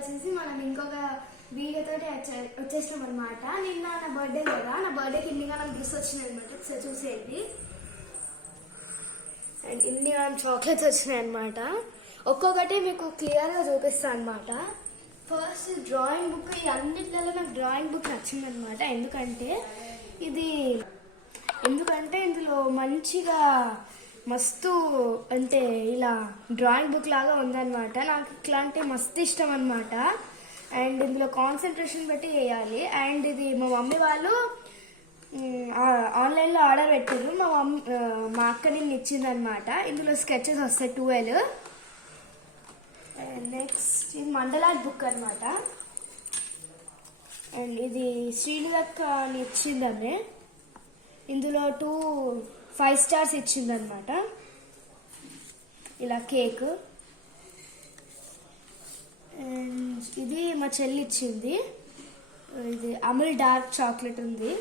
వచ్చేసి మనం ఇంకొక వీడియోతో వచ్చేసినాం అనమాట. నిన్న నా బర్త్డే కదా, నా బర్త్డేకి ఇన్నిగానం గిఫ్ట్స్ వచ్చినాయి అనమాట. ఒకసారి చూసేది. అండ్ ఇన్నిగానం చాక్లెట్స్ వచ్చినాయి అనమాట. ఒక్కొక్కటి మీకు క్లియర్గా చూపిస్తాను అనమాట. First drawing book. ఈ అన్నిట్లలో నాకు డ్రాయింగ్ బుక్ నచ్చిందనమాట. ఎందుకంటే ఇందులో మంచిగా మస్తు అంటే ఇలా డ్రాయింగ్ బుక్ లాగా ఉందన్నమాట. నాకు ఇట్లాంటి మస్తు ఇష్టం అనమాట. అండ్ ఇందులో కాన్సన్ట్రేషన్ పెట్టి చేయాలి. అండ్ ఇది మా మమ్మీ వాళ్ళు ఆన్లైన్లో ఆర్డర్ పెట్టారు. మా అక్క నిన్న ఇచ్చిందనమాట. ఇందులో స్కెచెస్ వస్తాయి 12. అండ్ నెక్స్ట్ ఇది మండలాట్ బుక్ అనమాట. అండ్ ఇది శ్రీనిధక్క అని ఇచ్చిందమ్మే. ఇందులో 2 5 స్టార్స్ ఇచ్చిందనమాట. ఇలా కేక్. అండ్ ఇది మా చెల్లి ఇచ్చింది. ఇది అమూల్ డార్క్ చాక్లెట్ ఉంది.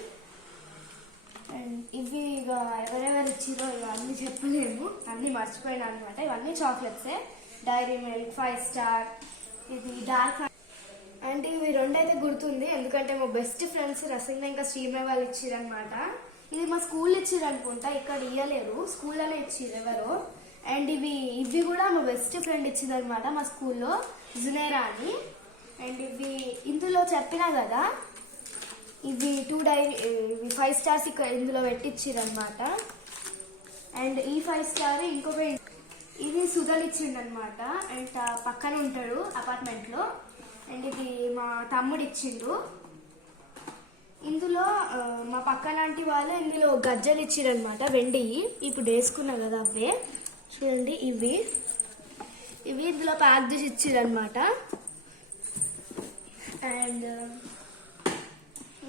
అండ్ ఇవి ఇక ఎవరెవరు ఇచ్చిరో ఇవన్నీ చెప్పలేము, అన్నీ మర్చిపోయినా అనమాట. ఇవన్నీ చాక్లెట్సే. డైరీ మిల్క్ 5 స్టార్, ఇది డార్క్. అండ్ ఇవి 2 అయితే గుర్తుంది, ఎందుకంటే మా బెస్ట్ ఫ్రెండ్స్ రసంగా ఇంకా శ్రీమయ్య వాళ్ళు ఇచ్చిరనమాట. ఇది మా స్కూల్లో ఇచ్చిర్రు అనుకుంటా, ఇక్కడ ఇయ్యలేరు, స్కూల్లోనే ఇచ్చిర్రు ఎవరో. అండ్ ఇవి కూడా మా బెస్ట్ ఫ్రెండ్ ఇచ్చింది అనమాట మా స్కూల్లో, జునేరా అని. అండ్ ఇవి ఇందులో చెప్పినా కదా, ఇవి 5 స్టార్స్ ఇక్కడ ఇందులో పెట్టిచ్చిర్రు అనమాట. అండ్ ఈ 5 స్టార్ ఇంకొక ఇది సుధల్ ఇచ్చిండనమాట. అండ్ పక్కన ఉంటాడు అపార్ట్మెంట్లో. అండ్ ఇది మా తమ్ముడు ఇచ్చిండు. ఇందులో మా పక్కలాంటి వాళ్ళు ఇందులో గజ్జలు ఇచ్చిరనమాట, వెండి. ఇప్పుడు వేసుకున్నా కదా అవే చూడండి. ఇవి ఇందులో ప్యాక్ చేసి ఇచ్చిరనమాట. అండ్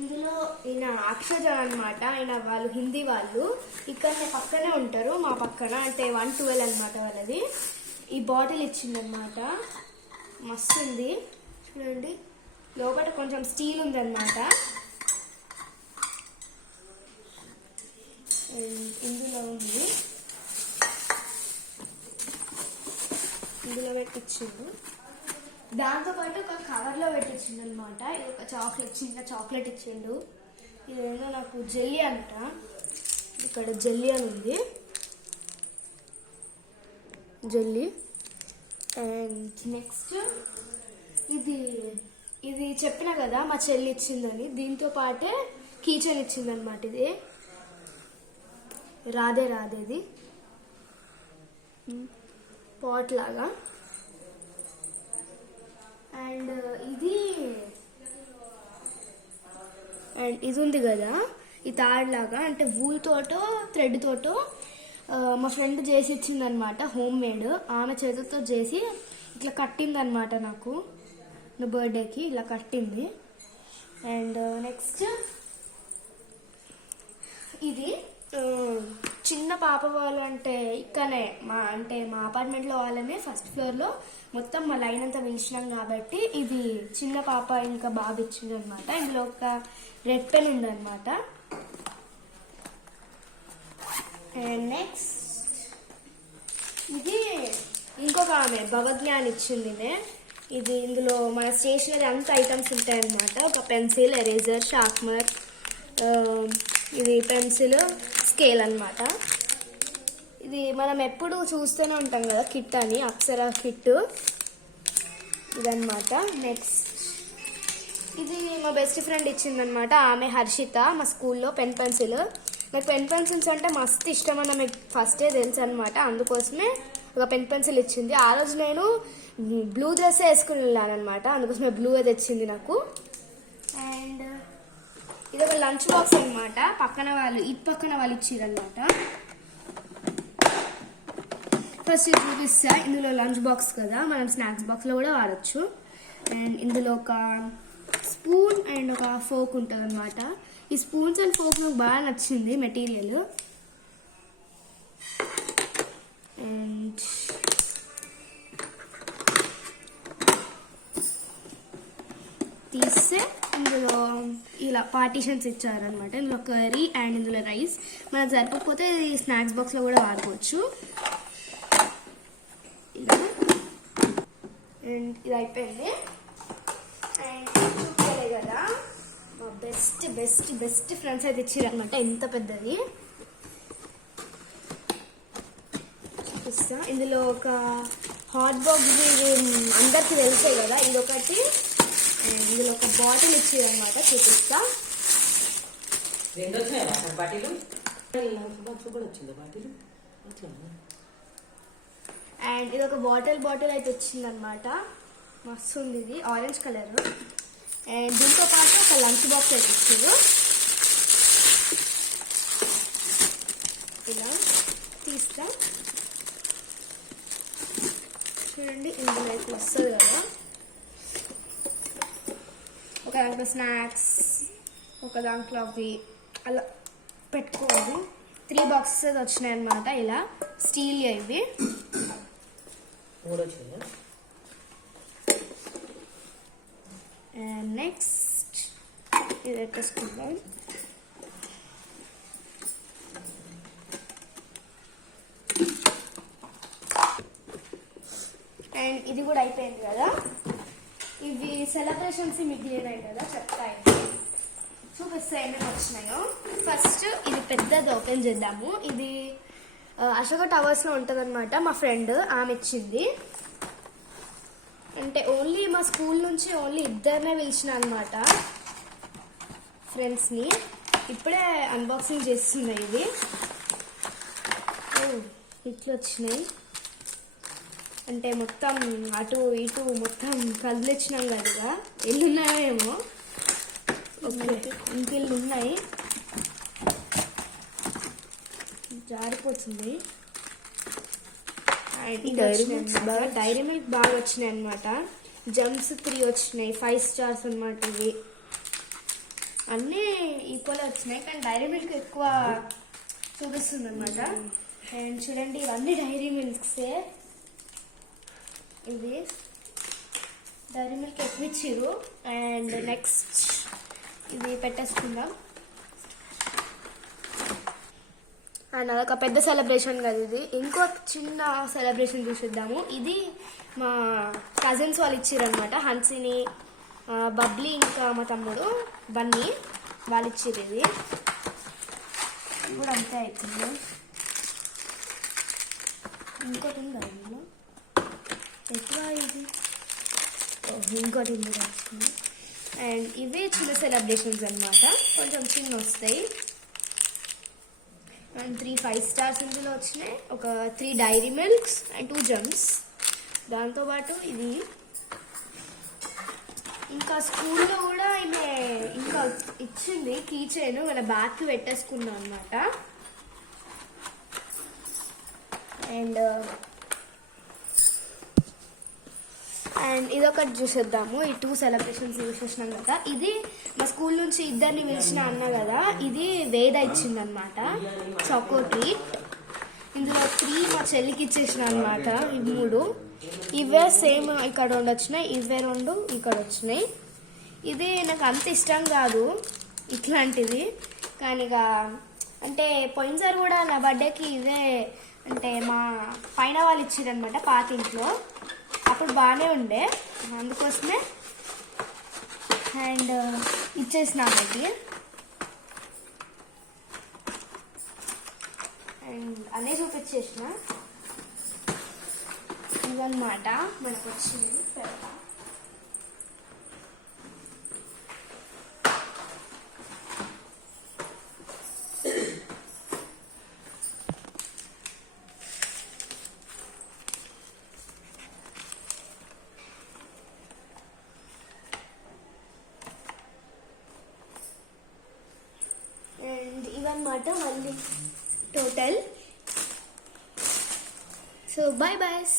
ఇందులో ఈయన అక్షజ అనమాట. ఆయన వాళ్ళు హిందీ వాళ్ళు, ఇక్కడ పక్కనే ఉంటారు మా పక్కన. అంటే 112 అనమాట వాళ్ళది. ఈ బాటిల్ ఇచ్చిందనమాట, మస్తు ఉంది చూడండి. లోపల కొంచెం స్టీల్ ఉందన్నమాట. ఇందులో ఉంది, ఇందులో పెట్టించిండు. దాంతోపాటు ఒక కవర్లో పెట్టించిండు అనమాట. ఇది ఒక చాక్లెట్, చిన్న చాక్లెట్ ఇచ్చిండు. ఇదేదో నాకు జెల్లీ అంట, ఇక్కడ జెల్లీ అని ఉంది, జెల్లీ. అండ్ నెక్స్ట్ ఇది చెప్పినా కదా మా చెల్లి ఇచ్చిందని. దీంతో పాటే కీచెన్ ఇచ్చిందనమాట. ఇది రాధేది పాట్ లాగా. అండ్ ఇది ఉంది కదా, ఈ తాడులాగా, అంటే వూల్ తోటో థ్రెడ్ తోటో మా ఫ్రెండ్ చేసి ఇచ్చిందనమాట, హోమ్ మేడ్. ఆమె చేతితో చేసి ఇట్లా కట్టిందనమాట నాకు, నా బర్త్డేకి ఇలా కట్టింది. అండ్ నెక్స్ట్ ఇది చిన్న పాప వాళ్ళు, అంటే ఇక్కడనే మా అపార్ట్మెంట్లో వాళ్ళనే ఫస్ట్ ఫ్లోర్లో మొత్తం మా లైన్ అంతా పిలిచినాం కాబట్టి ఇది చిన్న పాప ఇంకా బాబు ఇచ్చింది అనమాట. ఇందులో ఒక రెడ్ పెన్ ఉందన్నమాట. అండ్ నెక్స్ట్ ఇది ఇంకొక ఆమె భగవద్జ్ఞాన్ ఇచ్చింది. ఇది ఇందులో మన స్టేషనరీ అంత ఐటమ్స్ ఉంటాయన్నమాట. ఒక పెన్సిల్, ఎరేజర్, షార్ప్నర్, ఇది పెన్సిల్, స్కేల్ అనమాట. ఇది మనం ఎప్పుడు చూస్తూనే ఉంటాం కదా కిట్ అని, అప్సరా కిట్ ఇదన్నమాట. నెక్స్ట్ ఇది మా బెస్ట్ ఫ్రెండ్ ఇచ్చిందనమాట, ఆమె హర్షిత. మా స్కూల్లో పెన్సిల్. నాకు పెన్సిల్స్ అంటే మస్తు ఇష్టం అని మీకు ఫస్టే తెలుసు అనమాట. అందుకోసమే ఒక పెన్సిల్ ఇచ్చింది. ఆ రోజు నేను బ్లూ డ్రెస్ వేసుకుని వెళ్ళాను అనమాట, అందుకోసమే బ్లూ తెచ్చింది నాకు. అండ్ ఇది ఒక లంచ్ బాక్స్ అనమాట. ఇటు పక్కన వాళ్ళు ఇచ్చిరనమాట. ఫస్ట్ ఇది చూపిస్తా. ఇందులో లంచ్ బాక్స్ కదా, మనం స్నాక్స్ బాక్స్లో కూడా వాడచ్చు. అండ్ ఇందులో ఒక స్పూన్ అండ్ ఒక ఫోక్ ఉంటుంది అనమాట. ఈ స్పూన్స్ అండ్ ఫోక్ నాకు బాగా నచ్చింది మెటీరియల్. అండ్ తీస్తే ఇందులో ఇలా పార్టీషన్స్ ఇచ్చారనమాట. ఇందులో కర్రీ అండ్ ఇందులో రైస్. మనకు సరిపోతే స్నాక్స్ బాక్స్లో కూడా వాడుకోవచ్చు. అండ్ ఇది అయిపోయింది. అండ్ చూపించలే కదా, మా బెస్ట్ బెస్ట్ బెస్ట్ ఫ్రెండ్స్ అయితే ఇచ్చారనమాట. ఎంత పెద్దది చూపిస్తా. ఇందులో ఒక హాట్ బాక్స్ అందరికి తెలిసే కదా, ఇదొకటి. అండ్ ఇందులో ఒక బాటిల్ ఇచ్చారనమాట, చూపిస్తా. అండ్ ఇది ఒక బాటిల్ అయితే వచ్చిందనమాట. మస్తు ఉంది, ఇది ఆరెంజ్ కలర్. అండ్ దీంతో పాటు ఒక లంచ్ బాక్స్ అయితే ఇచ్చారు. ఇలా తీస్తా చూడండి, ఇందులో అయితే వస్తుంది కదా. ఒక దాంట్లో స్నాక్స్, ఒక దాంట్లో అవి అలా పెట్టుకోవాలి. 3 బాక్సెస్ వచ్చినాయి అనమాట. ఇలా స్టీల్ ఇవి. అండ్ నెక్స్ట్ ఇది పెట్టేసుకుందాం. అండ్ ఇది కూడా అయిపోయింది కదా. ఇవి సెలబ్రేషన్స్ మిగిలినాయి కదా, చెప్తాయి చూపిస్తే ఏమేమి వచ్చినాయో. ఫస్ట్ ఇది పెద్దది ఓపెన్ చేద్దాము. ఇది అశోక టవర్స్లో ఉంటుంది అనమాట. మా ఫ్రెండ్ ఆమె ఇచ్చింది. అంటే ఓన్లీ మా స్కూల్ నుంచి ఓన్లీ ఇద్దరినే పిలిచిన అనమాట ఫ్రెండ్స్ని. ఇప్పుడే అన్బాక్సింగ్ చేస్తున్నాయి. ఇవి ఇట్లా వచ్చినాయి. అంటే మొత్తం అటు ఇటు మొత్తం కదిలిచ్చినాం కదా, ఎన్ని ఉన్నాయేమో. ఇంకెళ్ళు ఉన్నాయి, జారిపోతుంది. డైరీ మిల్క్ బాగా వచ్చినాయి అనమాట. జమ్స్ 3 వచ్చినాయి, 5 స్టార్స్ అనమాట. ఇవి అన్నీ ఈక్వల్ వచ్చినాయి, కానీ డైరీ మిల్క్ ఎక్కువ చూపిస్తుంది అనమాట. అండ్ చూడండి, ఇవన్నీ డైరీ మిల్క్సే. ఇది డైరీ మిల్క్ ఎక్కువ ఇచ్చిరు. అండ్ నెక్స్ట్ ఇది పెట్టేసుకుందాం. అండ్ అదొక పెద్ద సెలబ్రేషన్ కదా ఇది. ఇంకో చిన్న సెలబ్రేషన్ చూసిద్దాము. ఇది మా కజిన్స్ వాళ్ళు ఇచ్చిరనమాట. హన్సిని, బబ్లీ, ఇంకా మా తమ్ముడు బన్నీ వాళ్ళు ఇచ్చిరు. ఇది కూడా అంతే అవుతుంది. ఇంకోటి ఉందా ఇందులో? ఎక్కువ ఇది ఇంకోటి ఇందులో వచ్చింది. అండ్ ఇవే చిన్న సెలబ్రేషన్స్ అనమాట, కొంచెం చిన్న వస్తాయి. అండ్ 3 5 స్టార్స్ ఇందులో వచ్చినాయి. ఒక 3 డైరీ మిల్క్స్ అండ్ 2 జమ్స్. దాంతోపాటు ఇది ఇంకా స్కూల్లో కూడా ఈమె ఇంకా ఇచ్చింది కీ చైన్, మన బ్యాగ్కి పెట్టేసుకున్నాం అనమాట. అండ్ ఇదొకటి చూసేద్దాము. ఈ 2 సెలబ్రేషన్స్ చూసేసినాం కదా. ఇది మా స్కూల్ నుంచి ఇద్దరిని పిలిచిన అన్న కదా, ఇది వేద ఇచ్చిందనమాట. Choco treat. ఇందులో 3 మా చెల్లికి ఇచ్చేసిన అనమాట. ఇవి 3 ఇవే సేమ్ ఇక్కడ 2 వచ్చినాయి, ఇవే 2 ఇక్కడ వచ్చినాయి. ఇది నాకు అంత ఇష్టం కాదు ఇట్లాంటిది, కానీ ఇక అంటే పోయినసారి కూడా నా బర్త్డేకి ఇవే అంటే మా పైన వాళ్ళు ఇచ్చిరనమాట పాత ఇంట్లో. అప్పుడు బాగానే ఉండే, అందుకోసమే అండ్ ఇచ్చేసిన ఆమెకి. అండ్ అన్నీ చూపించేసిన. ఇవన్నమాట మనకు వచ్చింది. అండ్ ఇవన్నమాట మళ్ళీ టోటల్. So by boys.